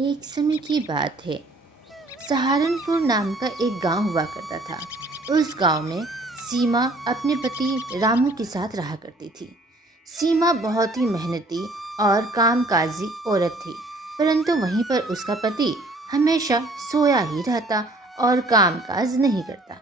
एक समय की बात है। सहारनपुर नाम का एक गांव हुआ करता था। उस गांव में सीमा अपने पति रामू के साथ रहा करती थी। सीमा बहुत ही मेहनती और कामकाजी औरत थी, परंतु वहीं पर उसका पति हमेशा सोया ही रहता और कामकाज नहीं करता।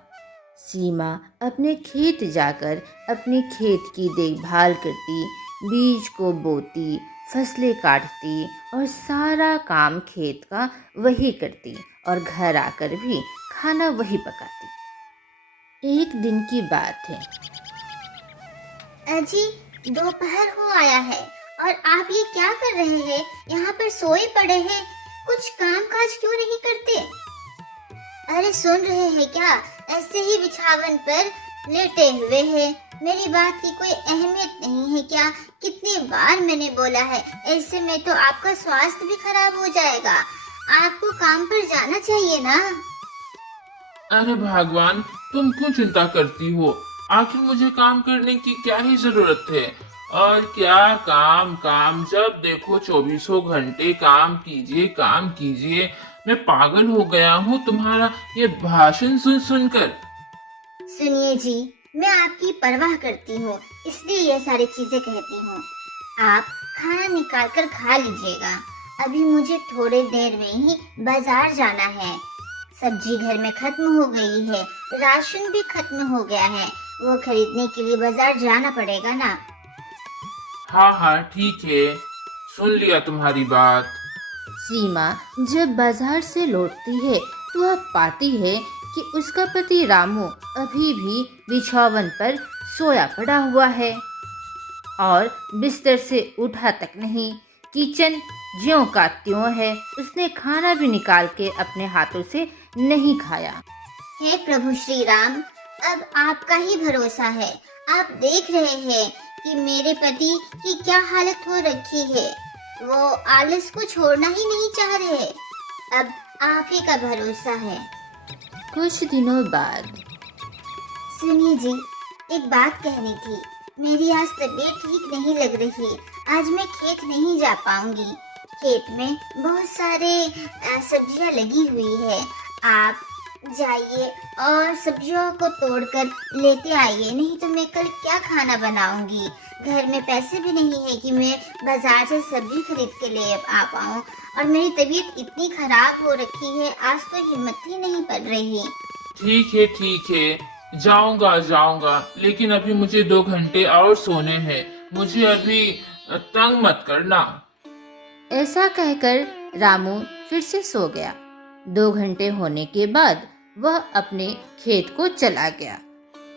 सीमा अपने खेत जाकर अपने खेत की देखभाल करती, बीज को बोती, फसलें काटती और सारा काम खेत का वही करती और घर आकर भी खाना वही पकाती। एक दिन की बात है। अजी, दोपहर हो आया है और आप ये क्या कर रहे हैं? यहाँ पर सोए पड़े हैं, कुछ काम काज क्यों नहीं करते? अरे सुन रहे हैं क्या? ऐसे ही बिछावन पर लेटे हुए हैं। मेरी बात की कोई अहमियत नहीं है क्या? कितनी बार मैंने बोला है, ऐसे में तो आपका स्वास्थ्य भी खराब हो जाएगा। आपको काम पर जाना चाहिए ना। अरे भगवान, तुम क्यों चिंता करती हो? आखिर मुझे काम करने की क्या ही जरूरत है? और क्या काम काम, जब देखो चौबीसों घंटे काम कीजिए काम कीजिए। मैं पागल हो गया हूँ तुम्हारा ये भाषण सुन सुनकर। सुनिए जी, मैं आपकी परवाह करती हूँ, इसलिए ये सारी चीजें कहती हूँ। आप खाना निकाल कर खा लीजिएगा। अभी मुझे थोड़ी देर में ही बाजार जाना है। सब्जी घर में खत्म हो गई है, राशन भी खत्म हो गया है। वो खरीदने के लिए बाजार जाना पड़ेगा ना। हाँ हाँ ठीक है, सुन लिया तुम्हारी बात। सीमा जब बाजार से लौटती है तो वह पाती है कि उसका पति रामू अभी भी बिछावन पर सोया पड़ा हुआ है और बिस्तर से उठा तक नहीं। किचन ज्यों का त्यों है। उसने खाना भी निकाल के अपने हाथों से नहीं खाया। हे प्रभु श्री राम, अब आपका ही भरोसा है। आप देख रहे हैं कि मेरे पति की क्या हालत हो रखी है। वो आलस को छोड़ना ही नहीं चाह रहे। अब आप ही का भरोसा है। कुछ दिनों बाद। सुनिए जी, एक बात कहनी थी। मेरी आज तबीयत ठीक नहीं लग रही। आज मैं खेत नहीं जा पाऊंगी। खेत में बहुत सारे सब्जियां लगी हुई है। आप जाइए और सब्जियों को तोड़कर लेते आइए, नहीं तो मैं कल क्या खाना बनाऊंगी। घर में पैसे भी नहीं है कि मैं बाजार से सब्जी खरीद के ले आ पाऊँ। और मेरी तबीयत इतनी खराब हो रखी है, आज तो हिम्मत ही नहीं पड़ रही। ठीक है, जाऊंगा जाऊंगा, लेकिन अभी मुझे 2 घंटे और सोने हैं। मुझे अभी तंग मत करना। ऐसा कहकर रामू फिर से सो गया। 2 घंटे होने के बाद वह अपने खेत को चला गया।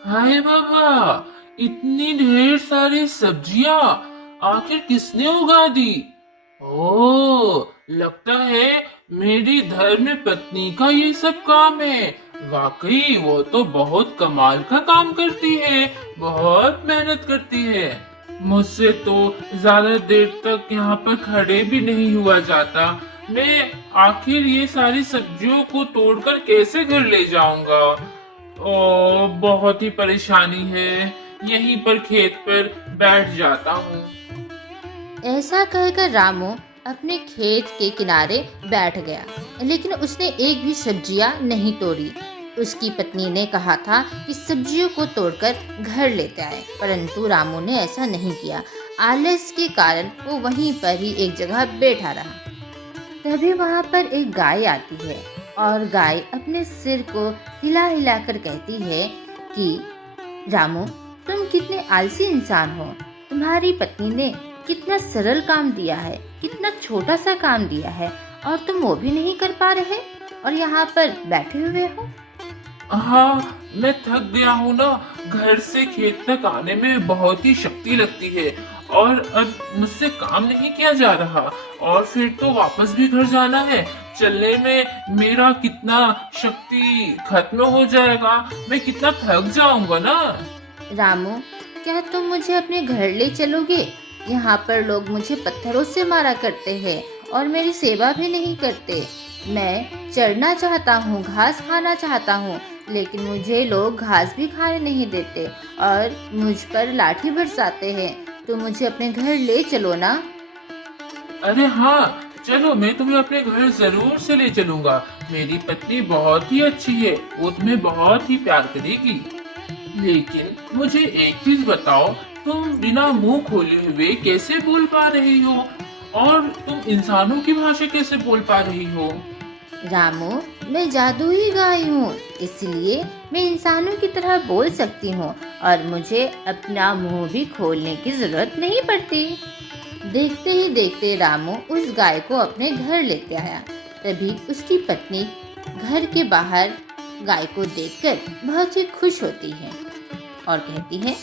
हाय बाबा, इतनी ढेर सारी सब्जियां आखिर किसने उगा दी? ओह, लगता है मेरी धर्म पत्नी का ये सब काम है। वाकई वो तो बहुत कमाल का काम करती है, बहुत मेहनत करती है। मुझसे तो ज्यादा देर तक यहाँ पर खड़े भी नहीं हुआ जाता। मैं आखिर ये सारी सब्जियों को तोड़कर कैसे घर ले जाऊंगा? ओ, बहुत ही परेशानी है। यहीं पर खेत पर बैठ जाता हूँ। ऐसा कहकर रामू अपने खेत के किनारे बैठ गया, लेकिन उसने एक भी सब्जियां नहीं तोड़ी। उसकी पत्नी ने कहा था कि सब्जियों को तोड़कर घर लेते आए, परंतु रामू ने ऐसा नहीं किया। आलस के कारण वो वहीं पर ही एक जगह बैठा रहा। तभी वहाँ पर एक गाय आती है और गाय अपने सिर को हिला हिला कर कहती है कि रामू, तुम कितने आलसी इंसान हो। तुम्हारी पत्नी ने कितना सरल काम दिया है, कितना छोटा सा काम दिया है, और तुम वो भी नहीं कर पा रहे और यहाँ पर बैठे हुए हो। हाँ, मैं थक गया हूँ ना। घर से खेत तक आने में बहुत ही शक्ति लगती है और अब मुझसे काम नहीं किया जा रहा, और फिर तो वापस भी घर जाना है। चलने में मेरा कितना शक्ति खत्म हो जाएगा, मैं कितना थक जाऊंगा ना। रामू, क्या तुम मुझे अपने घर ले चलोगे? यहाँ पर लोग मुझे पत्थरों से मारा करते हैं और मेरी सेवा भी नहीं करते। मैं चरना चाहता हूँ, घास खाना चाहता हूँ, लेकिन मुझे लोग घास भी खाने नहीं देते और मुझ पर लाठी बरसाते हैं। तो मुझे अपने घर ले चलो ना। अरे हाँ, चलो मैं तुम्हें अपने घर जरूर से ले चलूंगा। मेरी पत्नी बहुत ही अच्छी है, वो तुम्हें बहुत ही प्यार करेगी। लेकिन मुझे एक चीज बताओ, तुम बिना मुंह खोले हुए कैसे बोल पा रही हो? और तुम इंसानों की भाषा कैसे बोल पा रही हो? रामू, मैं जादुई गाय हूँ, इसलिए मैं इंसानों की तरह बोल सकती हूँ और मुझे अपना मुंह भी खोलने की जरूरत नहीं पड़ती। देखते ही देखते रामू उस गाय को अपने घर लेते आया। तभी उसकी पत्नी घर के बाहर गाय को देखकर बहुत ही खुश होती है और कहती है,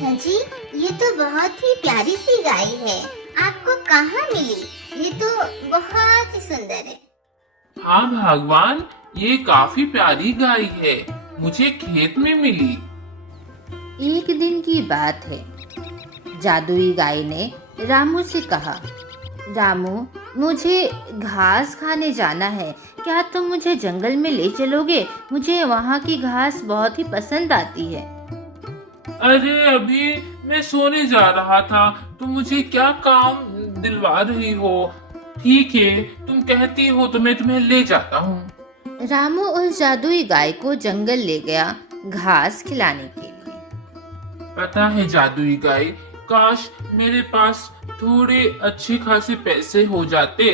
हाँ जी, ये तो बहुत ही प्यारी सी गाय है। आपको कहाँ मिली? ये तो बहुत ही सुंदर है। हाँ भगवान, ये काफी प्यारी गाय है, मुझे खेत में मिली। एक दिन की बात है। जादुई गाय ने रामू से कहा, रामू, मुझे घास खाने जाना है, क्या तुम मुझे जंगल में ले चलोगे? मुझे वहाँ की घास बहुत ही पसंद आती है। अरे अभी मैं सोने जा रहा था, तुम मुझे क्या काम दिलवा रही हो? ठीक है, तुम कहती हो तो मैं तुम्हें ले जाता हूँ। रामू उस जादुई गाय को जंगल ले गया घास खिलाने के लिए। पता है जादुई गाय, काश मेरे पास थोड़े अच्छे खासे पैसे हो जाते,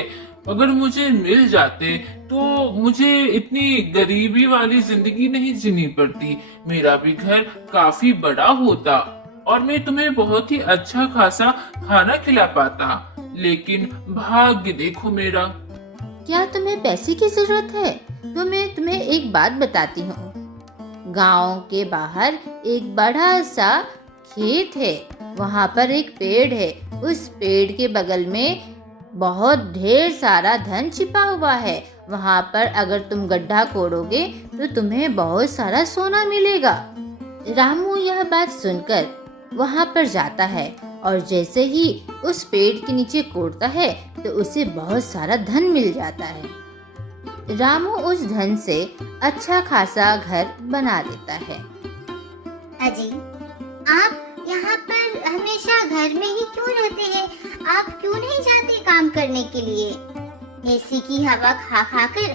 अगर मुझे मिल जाते तो मुझे इतनी गरीबी वाली जिंदगी नहीं जीनी पड़ती। मेरा भी घर काफी बड़ा होता और मैं तुम्हें बहुत ही अच्छा खासा खाना खिला पाता। लेकिन भाग्य देखो मेरा। क्या तुम्हें पैसे की जरूरत है? तो मैं तुम्हें एक बात बताती हूँ। गांव के बाहर एक बड़ा सा खेत है, वहाँ पर एक पेड़ है, उस पेड़ के बगल में बहुत ढेर सारा धन छिपा हुआ है। वहाँ पर अगर तुम गड्ढा खोदोगे तो तुम्हें बहुत सारा सोना मिलेगा। रामू यह बात सुनकर वहाँ पर जाता है और जैसे ही उस पेड़ के नीचे खोदता है तो उसे बहुत सारा धन मिल जाता है। रामू उस धन से अच्छा खासा घर बना देता है। अजी, आप यहाँ पर हमेशा घर में ही क्यों रहते हैं? आप क्यों नहीं जाते काम करने के लिए? एसी की हवा खा खा कर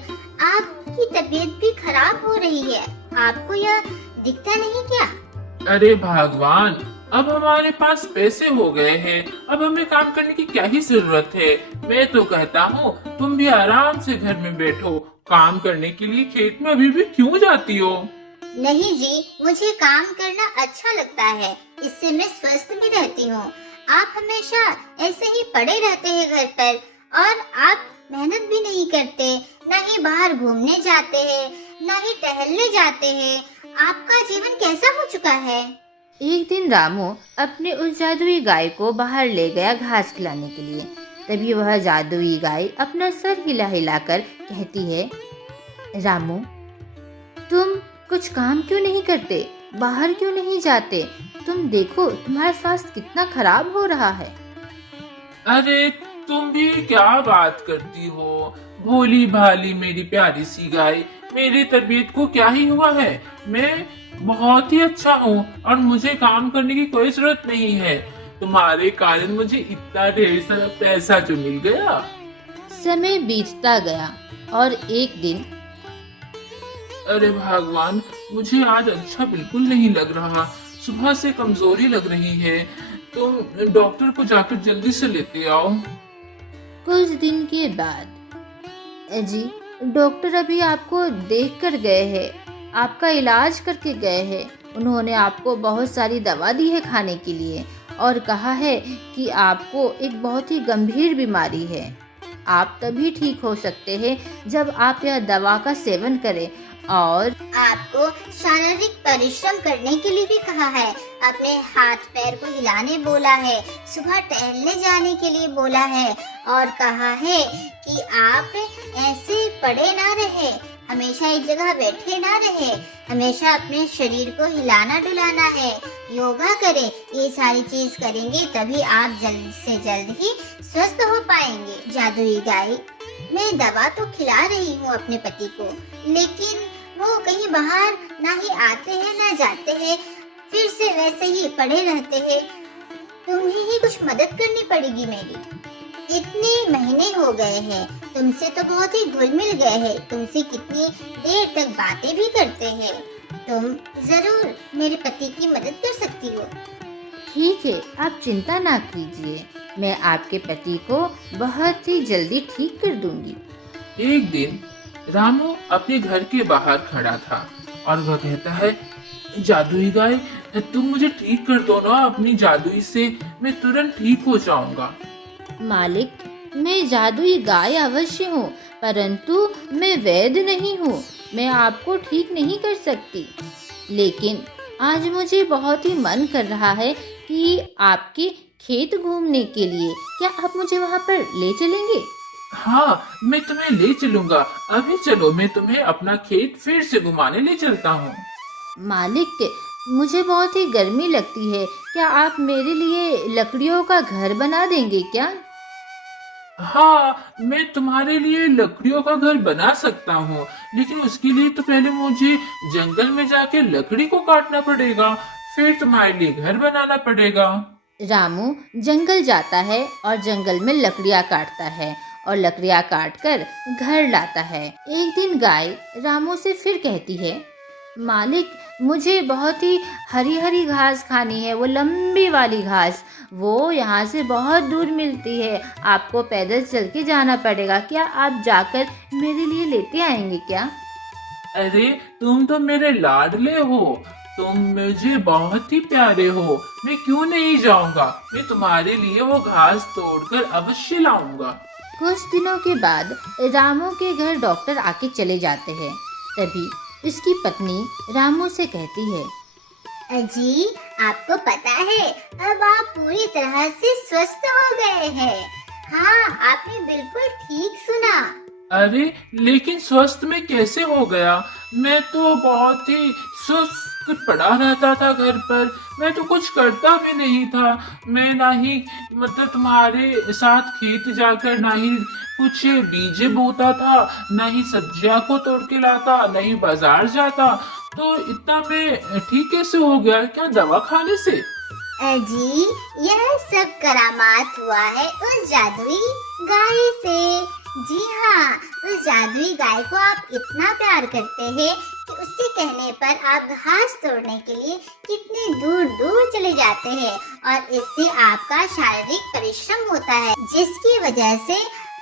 आपकी तबीयत भी खराब हो रही है। आपको यह दिखता नहीं क्या? अरे भगवान, अब हमारे पास पैसे हो गए हैं, अब हमें काम करने की क्या ही जरूरत है। मैं तो कहता हूँ तुम भी आराम से घर में बैठो, काम करने के लिए खेत में अभी भी क्यों जाती हो? नहीं जी, मुझे काम करना अच्छा लगता है, इससे मैं स्वस्थ भी रहती हूँ। आप हमेशा ऐसे ही पड़े रहते हैं घर पर और आप मेहनत भी नहीं करते, ना ही बाहर घूमने जाते हैं, ना ही टहलने जाते हैं। आपका जीवन कैसा हो चुका है? एक दिन रामू अपने उस जादुई गाय को बाहर ले गया घास खिलाने के लिए। तभी वह जादुई गाय अपना सर हिला हिलाकर कहती है, रामू, तुम कुछ काम क्यों नहीं करते? बाहर क्यों नहीं जाते? तुम देखो तुम्हारा स्वास्थ्य कितना खराब हो रहा है। अरे तुम भी क्या बात करती हो, भोली भाली मेरी प्यारी सी गाय, मेरी तबीयत को क्या ही हुआ है? मैं बहुत ही अच्छा हूँ और मुझे काम करने की कोई जरूरत नहीं है। तुम्हारे कारण मुझे इतना ढेर सारा पैसा जो मिल गया। समय बीतता गया और एक दिन, अरे भगवान, मुझे आज अच्छा बिल्कुल नहीं लग रहा, सुबह से कमजोरी लग रही है। तुम डॉक्टर को जाकर जल्दी से लेते आओ। कुछ दिन के बाद, जी, डॉक्टर अभी आपको देख कर गए हैं, आपका इलाज करके गए हैं। उन्होंने आपको बहुत सारी दवा दी है खाने के लिए और कहा है कि आपको एक बहुत ही गंभीर बीमारी है। आप तभी ठीक हो सकते हैं जब आप यह दवा का सेवन करें। और आपको शारीरिक परिश्रम करने के लिए भी कहा है, अपने हाथ पैर को हिलाने बोला है, सुबह टहलने जाने के लिए बोला है और कहा है कि आप ऐसे पड़े ना रहे, हमेशा एक जगह बैठे ना रहे, हमेशा अपने शरीर को हिलाना डुलाना है, योगा करें। ये सारी चीज करेंगे तभी आप जल्द से जल्द ही स्वस्थ हो पाएंगे। जादुई गाय, मैं दवा तो खिला रही हूँ अपने पति को, लेकिन वो कहीं बाहर ना ही आते हैं ना जाते हैं, फिर से वैसे ही पड़े रहते हैं। तुम्हें ही कुछ मदद करनी पड़ेगी मेरी। इतने महीने हो गए हैं, तुमसे तो बहुत ही घुल मिल गए हैं, तुमसे कितनी देर तक बातें भी करते हैं। तुम जरूर मेरे पति की मदद कर सकती हो। ठीक है, आप चिंता ना कीजिए, मैं आपके पति को बहुत ही जल्दी ठीक कर दूंगी। एक दिन रामू अपने घर के बाहर खड़ा था और वह कहता है, जादुई गाय, तुम मुझे ठीक कर दो ना अपनी जादुई से, मैं तुरंत ठीक हो जाऊंगा। मालिक, मैं जादुई गाय अवश्य हूँ, परंतु मैं वैद्य नहीं हूँ, मैं आपको ठीक नहीं कर सकती। लेकिन आज मुझे बहुत ही मन कर रहा है कि आपके खेत घूमने के लिए, क्या आप मुझे वहाँ पर ले चलेंगे? हाँ, मैं तुम्हें ले चलूंगा, अभी चलो, मैं तुम्हें अपना खेत फिर से घुमाने ले चलता हूँ। मालिक, मुझे बहुत ही गर्मी लगती है, क्या आप मेरे लिए लकड़ियों का घर बना देंगे क्या? हाँ, मैं तुम्हारे लिए लकड़ियों का घर बना सकता हूँ, लेकिन उसके लिए तो पहले मुझे जंगल में जाके लकड़ी को काटना पड़ेगा, फिर तुम्हारे लिए घर बनाना पड़ेगा। रामू जंगल जाता है और जंगल में लकड़ियाँ काटता है और लकड़ियाँ काट कर घर लाता है। एक दिन गाय रामू से फिर कहती है, मालिक, मुझे बहुत ही हरी हरी घास खानी है, वो लंबी वाली घास, वो यहाँ से बहुत दूर मिलती है, आपको पैदल चल के जाना पड़ेगा, क्या आप जाकर मेरे लिए लेते आएंगे क्या? अरे, तुम तो मेरे लाडले हो, तुम मुझे बहुत ही प्यारे हो, मैं क्यों नहीं जाऊंगा, मैं तुम्हारे लिए वो घास तोड़कर अवश्य लाऊंगा। कुछ दिनों के बाद रामू के घर डॉक्टर आके चले जाते हैं। तभी उसकी पत्नी रामू से कहती है, अजी, आपको पता है, अब आप पूरी तरह से स्वस्थ हो गए हैं। हाँ, आपने बिल्कुल ठीक सुना। अरे, लेकिन स्वस्थ में कैसे हो गया, मैं तो बहुत ही सुस्त पड़ा रहता था घर पर, मैं तो कुछ करता भी नहीं था, मैं ना ही मतलब तुम्हारे साथ खेत जाकर ना ही कुछ बीजे बोता था, ना ही सब्जियां को तोड़ के लाता, ना ही बाजार जाता, तो इतना मैं ठीक कैसे हो गया, क्या दवा खाने से? अजी, यह सब करामात हुआ है उस जादुई गाय से। जी हाँ, उस जादुई गाय को आप इतना प्यार करते हैं कि उसके कहने पर आप घास तोड़ने के लिए कितने दूर दूर चले जाते हैं, और इससे आपका शारीरिक परिश्रम होता है, जिसकी वजह से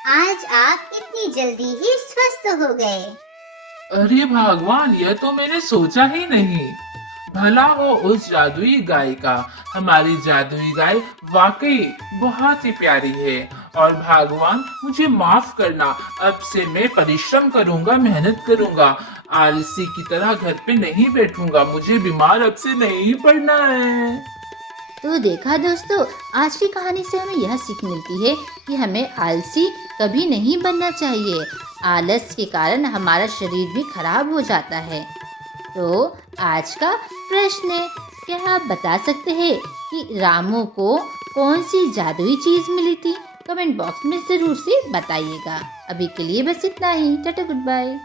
आज आप इतनी जल्दी ही स्वस्थ हो गए। अरे भगवान, यह तो मैंने सोचा ही नहीं। भला हो उस जादुई गाय का, हमारी जादुई गाय वाकई बहुत ही प्यारी है, और भगवान मुझे माफ करना, अब से मैं परिश्रम करूंगा, मेहनत करूंगा, आलसी की तरह घर पे नहीं बैठूंगा, मुझे बीमार अब से नहीं पड़ना है। तो देखा दोस्तों, आज की कहानी से हमें यह सीख मिलती है कि हमें आलसी कभी नहीं बनना चाहिए। आलस के कारण हमारा शरीर भी खराब हो जाता है। तो आज का प्रश्न है, क्या आप बता सकते हैं कि रामू को कौन सी जादुई चीज मिली थी? कमेंट बॉक्स में जरूर से बताइएगा। अभी के लिए बस इतना ही। Tata, good bye.